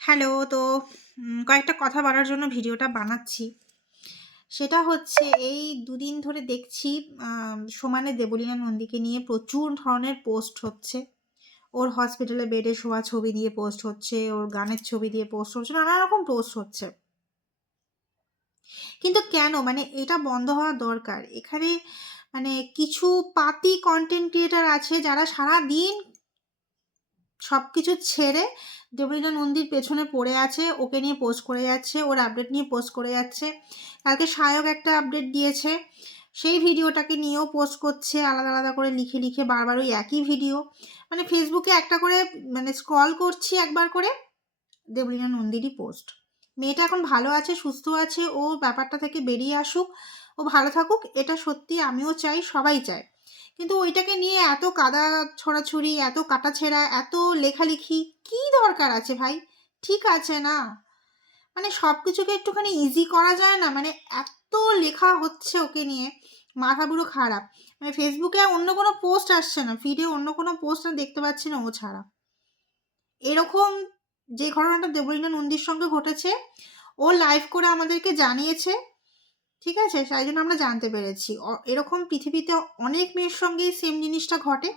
Hello, তো কয়েকটা কথা বলার জন্য ভিডিওটা বানাচ্ছি। সেটা হচ্ছে এই দুদিন ধরে দেখছি সমানে দেবলীনা নন্দীকে নিয়ে প্রচুর ধরনের পোস্ট হচ্ছে। ওর হসপিটালে বেডে শোয়া ছবি দিয়ে পোস্ট হচ্ছে, ওর গানের ছবি দিয়ে পোস্ট হচ্ছে, নানা রকম পোস্ট হচ্ছে। কিন্তু কেন? মানে এটা বন্ধ হওয়া দরকার। এখানে মানে কিছু পাতি কনটেন্ট ক্রিয়েটর আছে যারা সারাদিন সবকিছু ছেড়ে দেবলীনা নন্দীর পেছনে পড়ে আছে, ওকে নিয়ে পোস্ট করে যাচ্ছে, ওর আপডেট নিয়ে পোস্ট করে যাচ্ছে। কালকে সায়ক একটা আপডেট দিয়েছে, সেই ভিডিওটাকে নিয়েও পোস্ট করছে আলাদা আলাদা করে লিখে লিখে বারবার ওই একই ভিডিও। মানে ফেসবুকে একটা করে মানে স্ক্রল করছি একবার করে দেবলীনা নন্দীরই পোস্ট। মেয়েটা এখন ভালো আছে, সুস্থ আছে, ও ব্যাপারটা থেকে বেরিয়ে আসুক, ও ভালো থাকুক, এটা সত্যি আমিও চাই, সবাই চায়। কিন্তু ওইটাকে নিয়ে এত কাদা ছড়াছড়ি, এত কাটাছেঁড়া, এত লেখালেখি কী দরকার আছে ভাই? ঠিক আছে না? মানে সব কিছুকে একটুখানি ইজি করা যায় না? মানে এত লেখা হচ্ছে ওকে নিয়ে, মাথা পুরো খারাপ। মানে ফেসবুকে অন্য কোনো পোস্ট আসছে না, ফিডে অন্য কোনো পোস্ট আমি দেখতে পাচ্ছি না ও ছাড়া। এরকম যে ঘটনাটা দেবলীনা নন্দীর সঙ্গে ঘটেছে, ও লাইভ করে আমাদেরকে জানিয়েছে, ঠিক আছে? তাই জন্য আমরা জানতে পেরেছি। এরকম পৃথিবীতে অনেক মেয়ের সঙ্গেই সেম জিনিসটা ঘটে।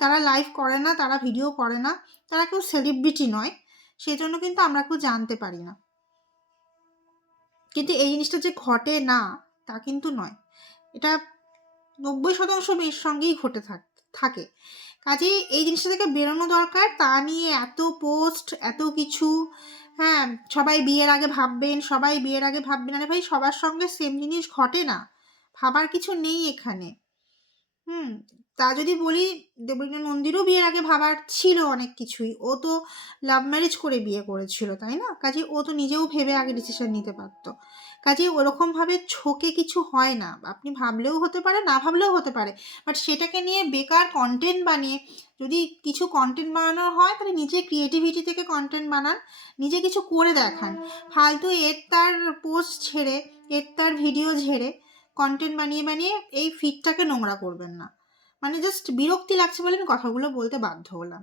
তারা লাইভ করে না, তারা ভিডিও করে না, তারা কেউ সেলিব্রিটি নয়, সেজন্য কিন্তু আমরা কেউ জানতে পারি না। কিন্তু এই জিনিসটা যে ঘটে না তা কিন্তু নয়। এটা 90% মেয়ের সঙ্গেই ঘটে থাকে। কাজেই এই জিনিসটা থেকে বেরোনো দরকার। তা নিয়ে এত পোস্ট, এত কিছু, হ্যাঁ, সবাই বিয়ের আগে ভাববেন, সবাই বিয়ের আগে ভাববেন। আরে ভাই, সবার সঙ্গে সেম জিনিস ঘটে না, ভাবার কিছু নেই এখানে। তা যদি বলি, দেবলীনা নন্দীরও বিয়ের আগে ভাবার ছিল অনেক কিছুই। ও তো লাভ ম্যারেজ করে বিয়ে করেছিল, তাই না? কাজেই ও তো নিজেও ভেবে আগে ডিসিশন নিতে পারতো। কাজেই ওরকমভাবে ঝোঁকে কিছু হয় না। আপনি ভাবলেও হতে পারে, না ভাবলেও হতে পারে। বাট সেটাকে নিয়ে বেকার কন্টেন্ট বানিয়ে, যদি কিছু কন্টেন্ট বানানোর হয় তাহলে নিজের ক্রিয়েটিভিটি থেকে কন্টেন্ট বানান, নিজে কিছু করে দেখান। ফালতু এর তার পোস্ট ছেড়ে, এর তার ভিডিও ঝেড়ে কন্টেন্ট বানিয়ে বানিয়ে এই ফিডটাকে নোংরা করবেন না। মানে জাস্ট বিরক্তি লাগছে বলে আমি কথাগুলো বলতে বাধ্য হলাম।